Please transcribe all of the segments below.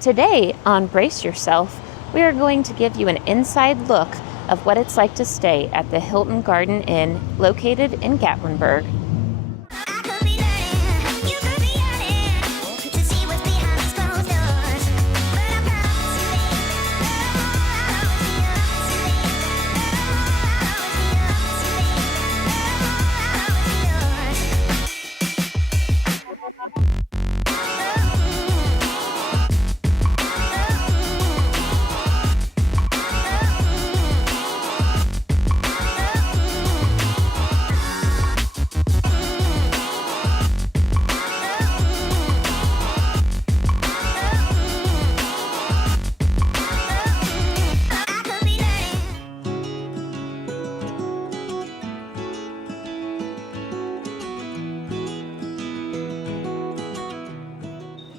Today on Brace Yourself, we are going to give you an inside look of what it's like to stay at the Hilton Garden Inn located in Gatlinburg.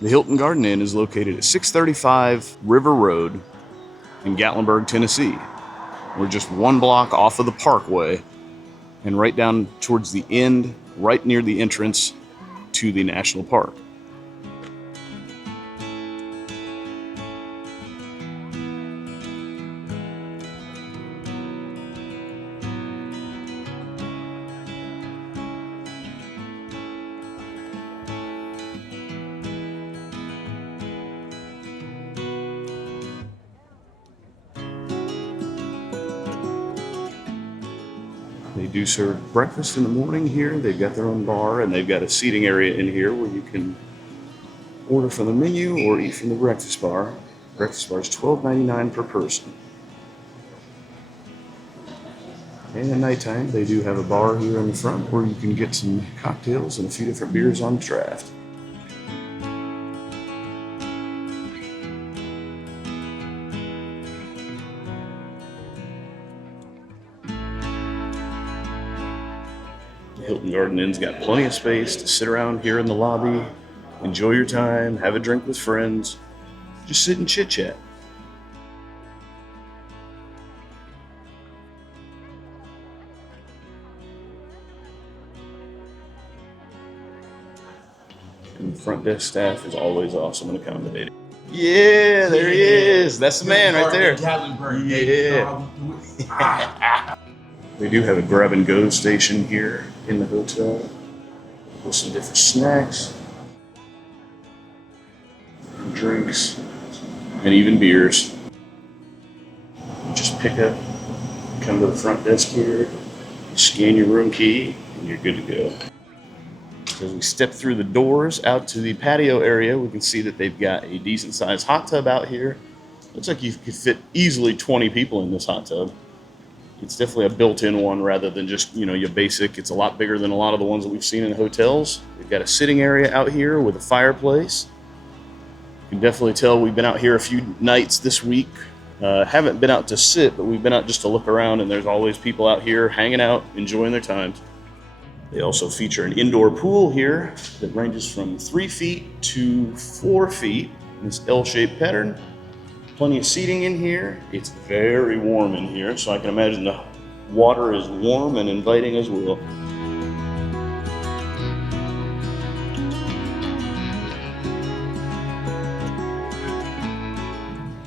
The Hilton Garden Inn is located at 635 River Road in Gatlinburg, Tennessee. We're just one block off of the Parkway and right down towards the end, right near the entrance to the National Park. They do serve breakfast in the morning here. They've got their own bar, and they've got a seating area in here where you can order from the menu or eat from the breakfast bar. Breakfast bar is $12.99 per person. And at nighttime, they do have a bar here in the front where you can get some cocktails and a few different beers on draft. The Hilton Garden Inn's got plenty of space to sit around here in the lobby, enjoy your time, have a drink with friends, just sit and chit-chat. And the front desk staff is always awesome and accommodating. Yeah, there he is. That's the man right there. Yeah. They do have a grab-and-go station here in the hotel with some different snacks, drinks, and even beers. You just pick up, come to the front desk here, scan your room key, and you're good to go. As we step through the doors out to the patio area, we can see that they've got a decent-sized hot tub out here. Looks like you could fit easily 20 people in this hot tub. It's definitely a built-in one rather than just, your basic. It's a lot bigger than a lot of the ones that we've seen in hotels. We've got a sitting area out here with a fireplace. You can definitely tell we've been out here a few nights this week. Haven't been out to sit, but we've been out just to look around, and there's always people out here hanging out, enjoying their time. They also feature an indoor pool here that ranges from 3 feet to 4 feet in this L-shaped pattern. Plenty of seating in here. It's very warm in here, so I can imagine the water is warm and inviting as well.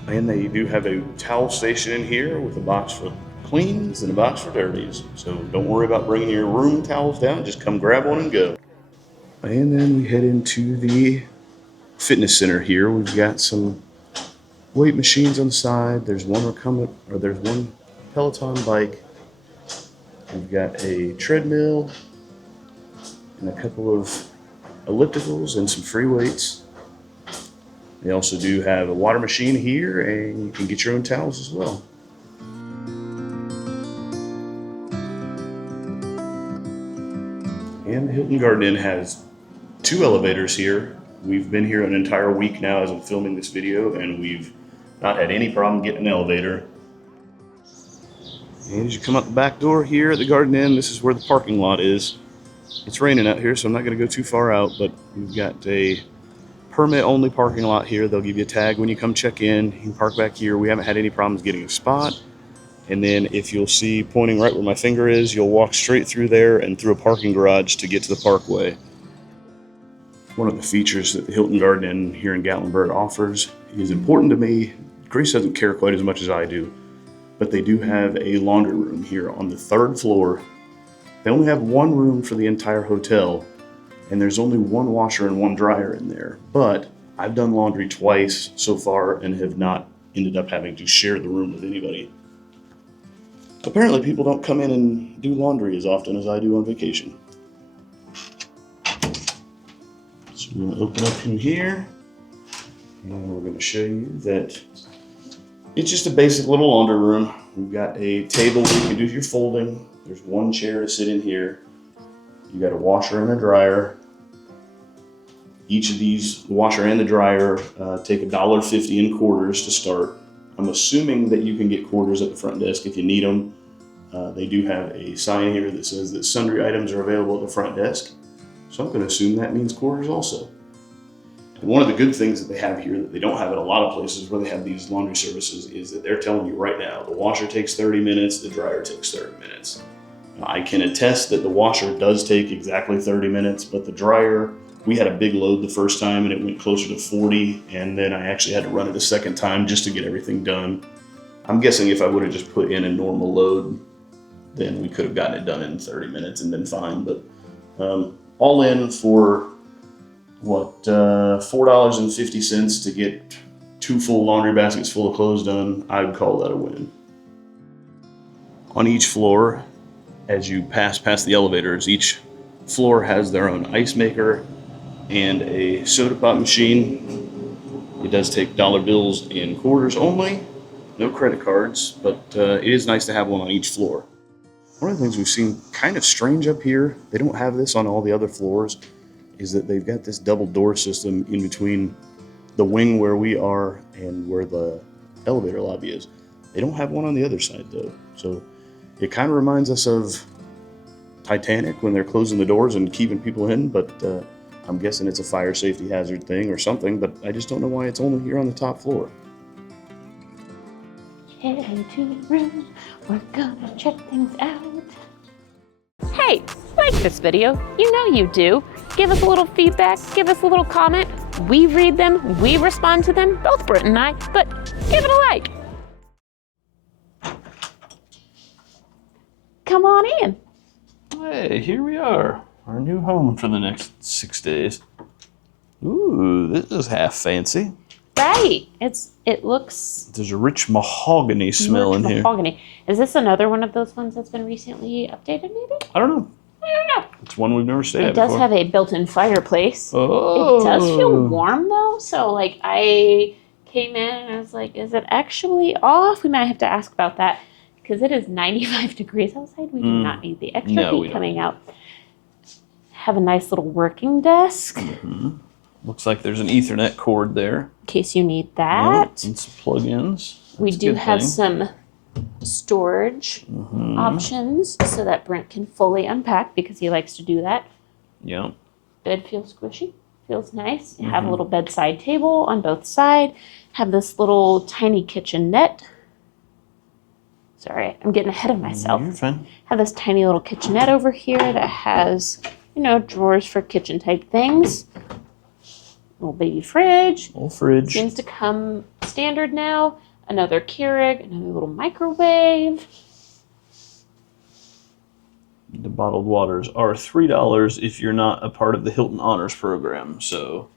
And they do have a towel station in here with a box for cleans and a box for dirties. So don't worry about bringing your room towels down. Just come grab one and go. And then we head into the fitness center here. We've got some weight machines on the side. There's one Peloton bike. We've got a treadmill and a couple of ellipticals and some free weights. They also do have a water machine here, and you can get your own towels as well. And the Hilton Garden Inn has 2 elevators here. We've been here an entire week now as I'm filming this video, and we've not had any problem getting an elevator. And as you come out the back door here at the Garden Inn, this is where the parking lot is. It's raining out here, so I'm not going to go too far out, but we've got a permit-only parking lot here. They'll give you a tag when you come check in. You can park back here. We haven't had any problems getting a spot. And then if you'll see pointing right where my finger is, you'll walk straight through there and through a parking garage to get to the Parkway. One of the features that the Hilton Garden Inn here in Gatlinburg offers is important to me. Grace doesn't care quite as much as I do, but they do have a laundry room here on the 3rd floor. They only have one room for the entire hotel, and there's only one washer and one dryer in there. But I've done laundry twice so far and have not ended up having to share the room with anybody. Apparently people don't come in and do laundry as often as I do on vacation. So we're going to open up in here, and we're going to show you that it's just a basic little laundry room. We've got a table where you can do your folding. There's one chair to sit in here. You got a washer and a dryer. Each of these, the washer and the dryer, take $1.50 in quarters to start. I'm assuming that you can get quarters at the front desk if you need them. They do have a sign here that says that sundry items are available at the front desk. So I'm going to assume that means quarters also. And one of the good things that they have here that they don't have at a lot of places where they have these laundry services is that they're telling you right now, the washer takes 30 minutes, the dryer takes 30 minutes. Now, I can attest that the washer does take exactly 30 minutes, but the dryer, we had a big load the first time and it went closer to 40, and then I actually had to run it a second time just to get everything done. I'm guessing if I would have just put in a normal load, then we could have gotten it done in 30 minutes and been fine. But all in for what, $4.50 to get 2 full laundry baskets full of clothes done, I'd call that a win. On each floor, as you pass past the elevators, each floor has their own ice maker and a soda pop machine. It does take dollar bills and quarters only, no credit cards, but it is nice to have one on each floor. One of the things we've seen kind of strange up here, they don't have this on all the other floors, is that they've got this double door system in between the wing where we are and where the elevator lobby is. They don't have one on the other side though. So it kind of reminds us of Titanic when they're closing the doors and keeping people in, but I'm guessing it's a fire safety hazard thing or something, but I just don't know why it's only here on the top floor. Head into the room, we're gonna check things out. Hey, like this video, you know you do. Give us a little feedback, give us a little comment. We read them, we respond to them, both Brent and I, but give it a like. Come on in. Hey, here we are. Our new home for the next 6 days. Ooh, this is half fancy. Right, it looks... There's a rich mahogany smell in here. Mahogany. Is this another one of those ones that's been recently updated, maybe? I don't know. I don't know. It's one we've never stayed at It does before. have a built-in fireplace. Oh. It does feel warm though, so like I came in and I was like, is it actually off? We might have to ask about that because it is 95 degrees outside. We do not need the extra heat coming out. Have a nice little working desk. Mm-hmm. Looks like there's an Ethernet cord there. In case you need that. Yep, and some plug-ins. We do have some storage options so that Brent can fully unpack because he likes to do that. Yep. Bed feels squishy, feels nice. You have a little bedside table on both sides. Have this little tiny kitchenette. Sorry, I'm getting ahead of myself. You're fine. Have this tiny little kitchenette over here that has, you know, drawers for kitchen type things. Little baby fridge. Little fridge. Seems to come standard now. Another Keurig, another little microwave. The bottled waters are $3 if you're not a part of the Hilton Honors program. So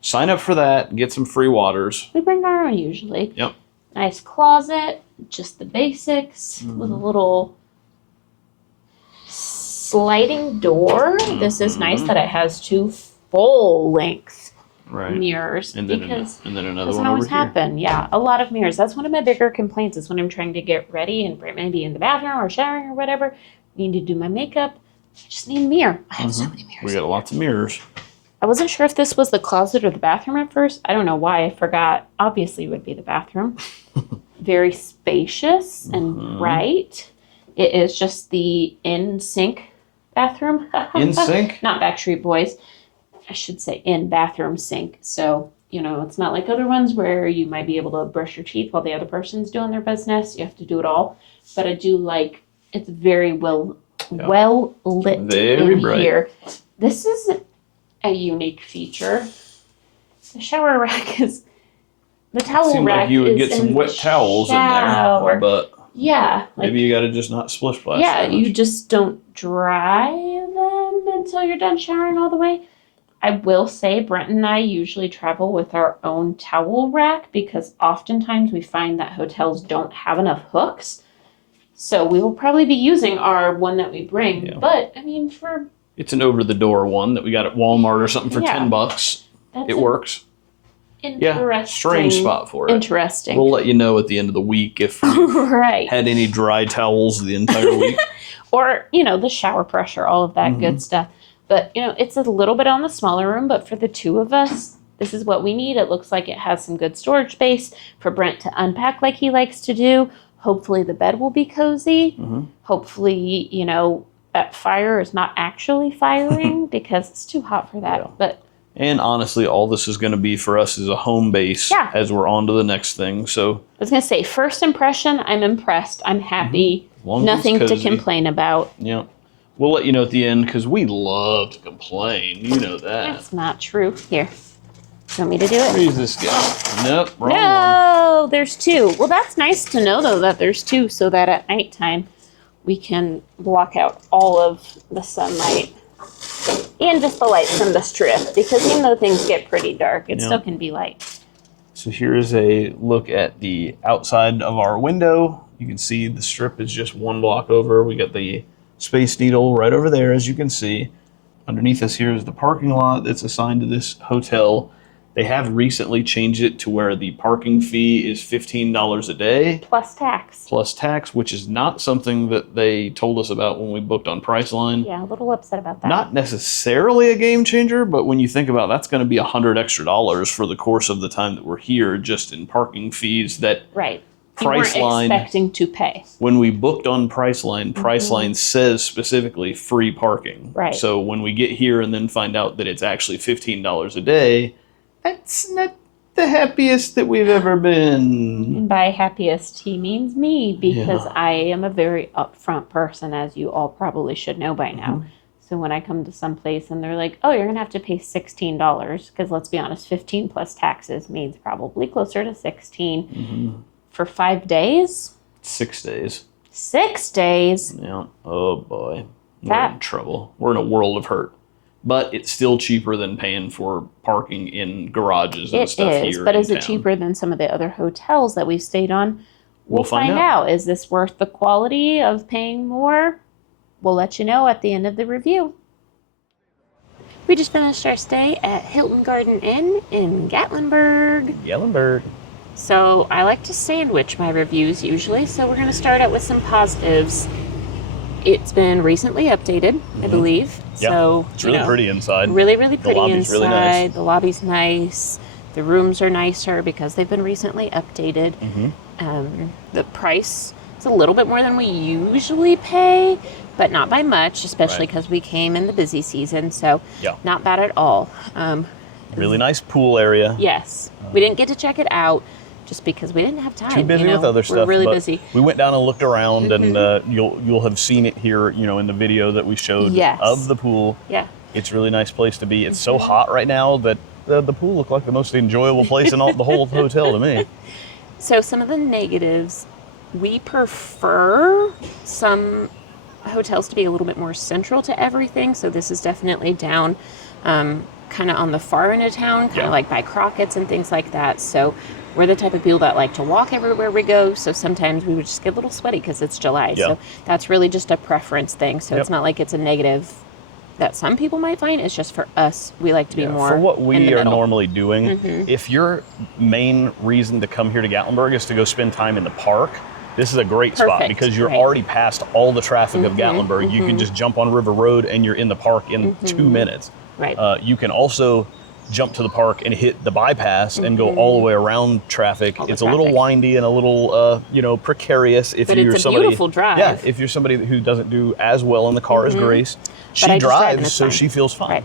sign up for that, get some free waters. We bring our own usually. Yep. Nice closet, just the basics with a little sliding door. This is nice that it has 2 full length mirrors and then because and then another doesn't one always over here. happen. Yeah, a lot of mirrors. That's one of my bigger complaints is when I'm trying to get ready and Brent may be in the bathroom or showering or whatever. Need to do my makeup. I just need a mirror. I have so many mirrors. We got lots of mirrors. I wasn't sure if this was the closet or the bathroom at first. I don't know why I forgot. Obviously it would be the bathroom. Very spacious and bright. It is just the in-sink bathroom. In-sink? Not Backstreet Boys. I should say in-bathroom sink. So, you know, it's not like other ones where you might be able to brush your teeth while the other person's doing their business. You have to do it all. But I do like, it's very well lit Very in bright. here. This is a unique feature. The shower rack is, the towel Seemed rack like you would is get some in wet the towels in shower. there, but yeah, maybe you got to just not splish splash. Yeah, so much. you just don't dry them until you're done showering all the way. I will say Brent and I usually travel with our own towel rack because oftentimes we find that hotels don't have enough hooks. So we will probably be using our one that we bring. Yeah. But, I mean, for... It's an over-the-door one that we got at Walmart or something for $10. It works. Interesting. Yeah, strange spot for it. Interesting. We'll let you know at the end of the week if we right. had any dry towels the entire week. Or, the shower pressure, all of that good stuff. But, it's a little bit on the smaller room, but for the two of us, this is what we need. It looks like it has some good storage space for Brent to unpack like he likes to do. Hopefully the bed will be cozy. Hopefully, that fire is not actually firing because it's too hot for that. Yeah. And honestly, all this is going to be for us is a home base as we're on to the next thing. So I was going to say, first impression, I'm impressed. I'm happy. Nothing to complain about. Yeah. We'll let you know at the end because we love to complain. You know that. That's not true. Here. You want me to do it? Where's this guy? Nope, wrong one. No, there's two. Well, that's nice to know, though, that there's two so that at nighttime we can block out all of the sunlight and just the light from the strip because even though things get pretty dark, it still can be light. So here's a look at the outside of our window. You can see the strip is just one block over. We got the Space Needle right over there, as you can see. Underneath us here is the parking lot that's assigned to this hotel. They have recently changed it to where the parking fee is $15 a day. Plus tax. Plus tax, which is not something that they told us about when we booked on Priceline. Yeah, a little upset about that. Not necessarily a game changer, but when you think about it, that's going to be $100 extra for the course of the time that we're here, just in parking fees that right. You weren't Priceline, expecting to pay. when we booked on Priceline, Priceline says specifically free parking. Right. So when we get here and then find out that it's actually $15 a day, that's not the happiest that we've ever been. And by happiest, he means me because I am a very upfront person, as you all probably should know by now. So when I come to some place and they're like, oh, you're going to have to pay $16, because let's be honest, 15 plus taxes means probably closer to 16 for 5 days. 6 days. 6 days. Yeah. Oh boy. We're in trouble. We're in a world of hurt. But it's still cheaper than paying for parking in garages and stuff here. It is, but is it cheaper than some of the other hotels that we've stayed on? We'll find out. Is this worth the quality of paying more? We'll let you know at the end of the review. We just finished our stay at Hilton Garden Inn in Gatlinburg. Gatlinburg. So I like to sandwich my reviews usually, so we're going to start out with some positives. It's been recently updated, I believe. Yeah, so it's really pretty inside. Really, really pretty lobby's inside. really nice. The lobby's nice. The rooms are nicer because they've been recently updated. The price is a little bit more than we usually pay, but not by much, especially because we came in the busy season. So not bad at all. Really nice pool area. Yes. We didn't get to check it out just because we didn't have time. Too busy with other stuff. We're really but busy. We went down and looked around, and you'll have seen it here, in the video that we showed of the pool. Yeah. It's a really nice place to be. It's so hot right now that the pool looked like the most enjoyable place in the whole hotel to me. So some of the negatives, we prefer some hotels to be a little bit more central to everything. So this is definitely down kind of on the far end of town, kind of like by Crockett's and things like that. So we're the type of people that like to walk everywhere we go. So sometimes we would just get a little sweaty because it's July. So that's really just a preference thing. So it's not like it's a negative that some people might find. It's just for us, we like to be more for what we in the are middle. normally doing. If your main reason to come here to Gatlinburg is to go spend time in the park, this is a great spot because you're already past all the traffic of Gatlinburg. You can just jump on River Road and you're in the park in 2 minutes. Right. You can also jump to the park and hit the bypass and go all the way around traffic. It's a little windy and a little, precarious if but you're it's a somebody. Beautiful drive. Yeah, if you're somebody who doesn't do as well in the car as Grace, she drives, so she feels fine.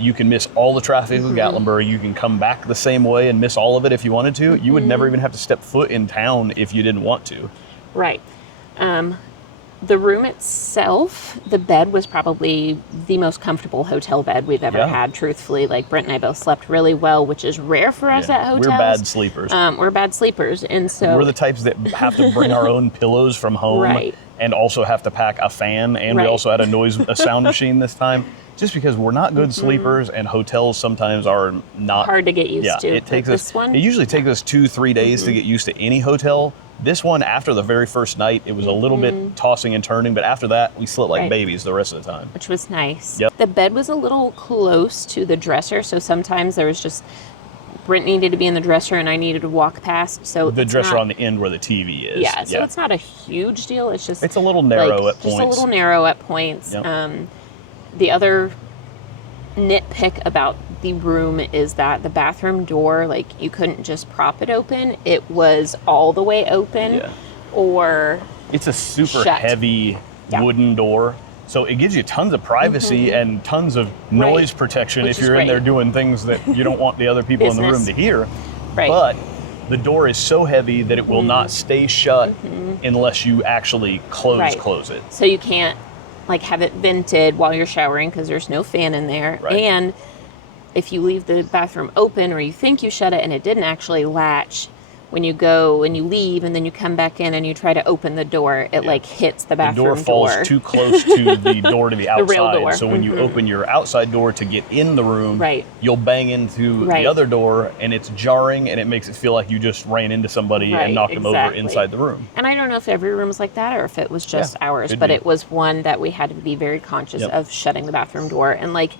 You can miss all the traffic of Gatlinburg. You can come back the same way and miss all of it if you wanted to. You would never even have to step foot in town if you didn't want to. Right. The room itself, the bed was probably the most comfortable hotel bed we've ever had, truthfully. Like, Brent and I both slept really well, which is rare for us at hotels. We're bad sleepers. We're bad sleepers, and so... We're the types that have to bring our own pillows from home and also have to pack a fan, and we also had a sound machine this time, just because we're not good sleepers, and hotels sometimes are not... hard to get used to. It takes us... It usually takes us 2-3 days to get used to any hotel. This one, after the very first night, it was a little bit tossing and turning, but after that, we slept like babies the rest of the time. Which was nice. Yep. The bed was a little close to the dresser, so sometimes there was just... Brent needed to be in the dresser, and I needed to walk past, so... The dresser on the end where the TV is. Yeah, so it's not a huge deal, it's just... It's a little narrow at points. Just a little narrow at points. Yep. The other nitpick about the room is that the bathroom door, like, you couldn't just prop it open. It was all the way open, or it's a super shut. Heavy wooden door, so it gives you tons of privacy and tons of noise protection if you're in there doing things that you don't want the other people in the room to hear. But the door is so heavy that it will not stay shut unless you actually close it. So you can't, like, have it vented while you're showering because there's no fan in there. And if you leave the bathroom open, or you think you shut it and it didn't actually latch, when you go and you leave and then you come back in and you try to open the door, it like hits the bathroom door. The door falls too close to the door to the outside. The real door. So when you open your outside door to get in the room, you'll bang into the other door, and it's jarring, and it makes it feel like you just ran into somebody and knocked them over inside the room. And I don't know if every room was like that or if it was just ours, but it was one that we had to be very conscious of shutting the bathroom door. And, like,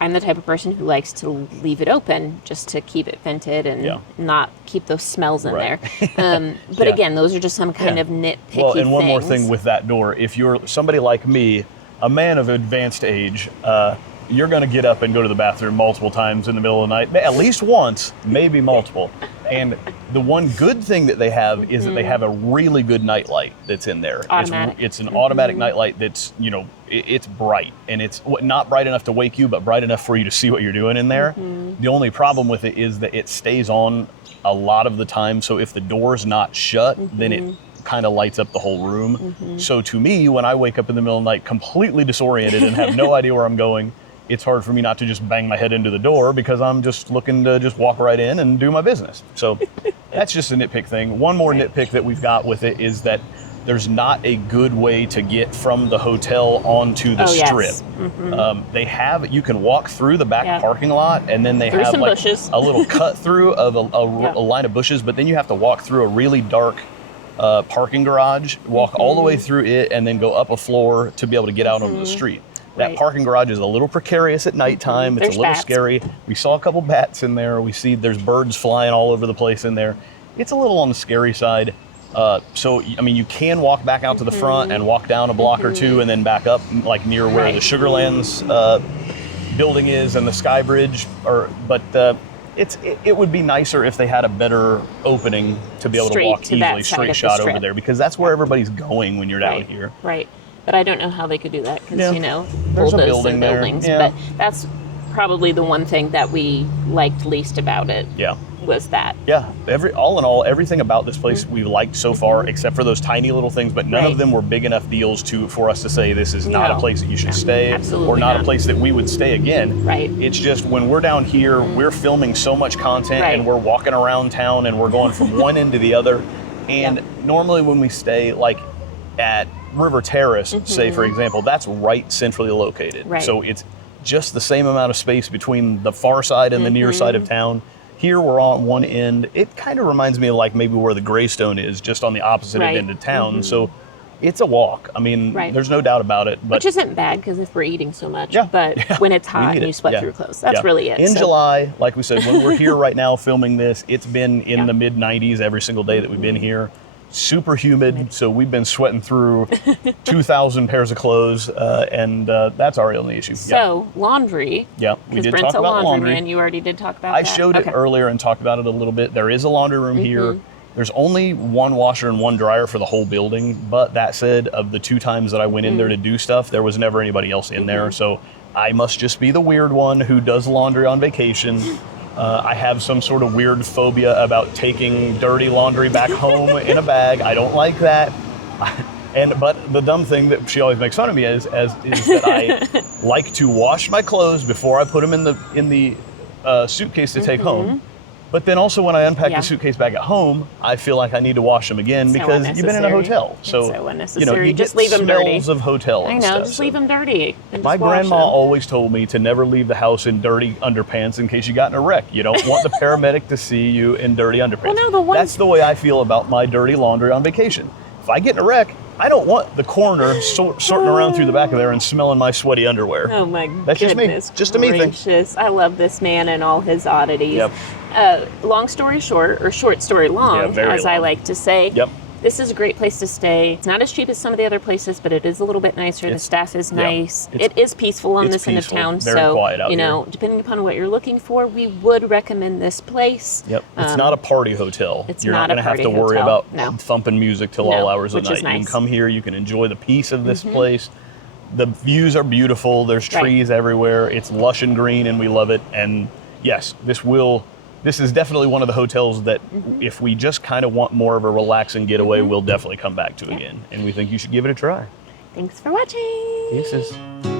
I'm the type of person who likes to leave it open just to keep it vented and not keep those smells in there. But again, those are just some kind of nitpicky things. Well, and one more thing with that door. If you're somebody like me, a man of advanced age, you're going to get up and go to the bathroom multiple times in the middle of the night, at least once, maybe multiple. And the one good thing that they have is that they have a really good nightlight that's in there. It's an automatic nightlight that's, it's bright, and it's not bright enough to wake you, but bright enough for you to see what you're doing in there. The only problem with it is that it stays on a lot of the time. So if the door's not shut, then it kind of lights up the whole room. So to me, when I wake up in the middle of the night completely disoriented and have no idea where I'm going, it's hard for me not to just bang my head into the door because I'm just looking to just walk right in and do my business. So that's just a nitpick thing. One more nitpick that we've got with it is that there's not a good way to get from the hotel onto the strip. You can walk through the back parking lot, and then they have like a little cut through of a line of bushes, but then you have to walk through a really dark parking garage, walk all the way through it, and then go up a floor to be able to get out onto the street. That parking garage is a little precarious at nighttime. It's a little scary. We saw a couple bats in there. We see there's birds flying all over the place in there. It's a little on the scary side. So, I mean, you can walk back out to the front and walk down a block or two and then back up, like near where the Sugarlands building is and the Sky Bridge. But it would be nicer if they had a better opening to be able to walk easily, straight shot over there, because that's where everybody's going when you're down here. Right. But I don't know how they could do that because, there's a building there. Buildings. But that's probably the one thing that we liked least about it. Was that. All in all, everything about this place we liked so far, except for those tiny little things, but none of them were big enough deals for us to say this is not a place that you should stay, or not a place that we would stay again. It's just when we're down here, we're filming so much content and we're walking around town and we're going from one end to the other. And normally when we stay like at River Terrace, say for example, that's right centrally located. So it's just the same amount of space between the far side and the near side of town. Here we're on one end. It kind of reminds me of like maybe where the Greystone is, just on the opposite end of town. So it's a walk. I mean, there's no doubt about it. But which isn't bad because if we're eating so much, but when it's hot and you sweat through clothes, that's really it. In July, like we said, when we're here right now filming this, it's been in the mid 90s every single day that we've been here. Super humid, so we've been sweating through 2,000 pairs of clothes, and that's our only issue. So, laundry. We did Brent's talk about laundry. Man, you already did talk about that. I that. showed it earlier and talked about it a little bit. There is a laundry room here. There's only one washer and one dryer for the whole building, but that said, of the 2 times that I went in there to do stuff, there was never anybody else in there, so I must just be the weird one who does laundry on vacation. I have some sort of weird phobia about taking dirty laundry back home in a bag. I don't like that. But the dumb thing that she always makes fun of me is that I like to wash my clothes before I put them in the suitcase to take home. But then also when I unpack the suitcase back at home, I feel like I need to wash them again because you've been in a hotel. So unnecessary. You just get leave them dirty. smells of hotel and stuff. Just leave them dirty. And my just wash grandma them. always told me to never leave the house in dirty underpants in case you got in a wreck. You don't want the paramedic to see you in dirty underpants. Well, no, That's the way I feel about my dirty laundry on vacation. If I get in a wreck, I don't want the coroner sorting around through the back of there and smelling my sweaty underwear. Oh my That's goodness just a me thing. I love this man and all his oddities. Yep. Long story short, or short story long, as I like to say. Yep. This is a great place to stay. It's not as cheap as some of the other places, but it is a little bit nicer. The staff is nice. It is peaceful on this end of town. Very quiet out here. Depending upon what you're looking for, we would recommend this place. Yep. It's not a party hotel. You're not going to have to worry about thumping music till all hours of the night. Is nice. You can come here, you can enjoy the peace of this place. The views are beautiful. There's trees everywhere. It's lush and green, and we love it. And yes, this is definitely one of the hotels that if we just kind of want more of a relaxing getaway, we'll definitely come back to again. And we think you should give it a try. Thanks for watching. Yes.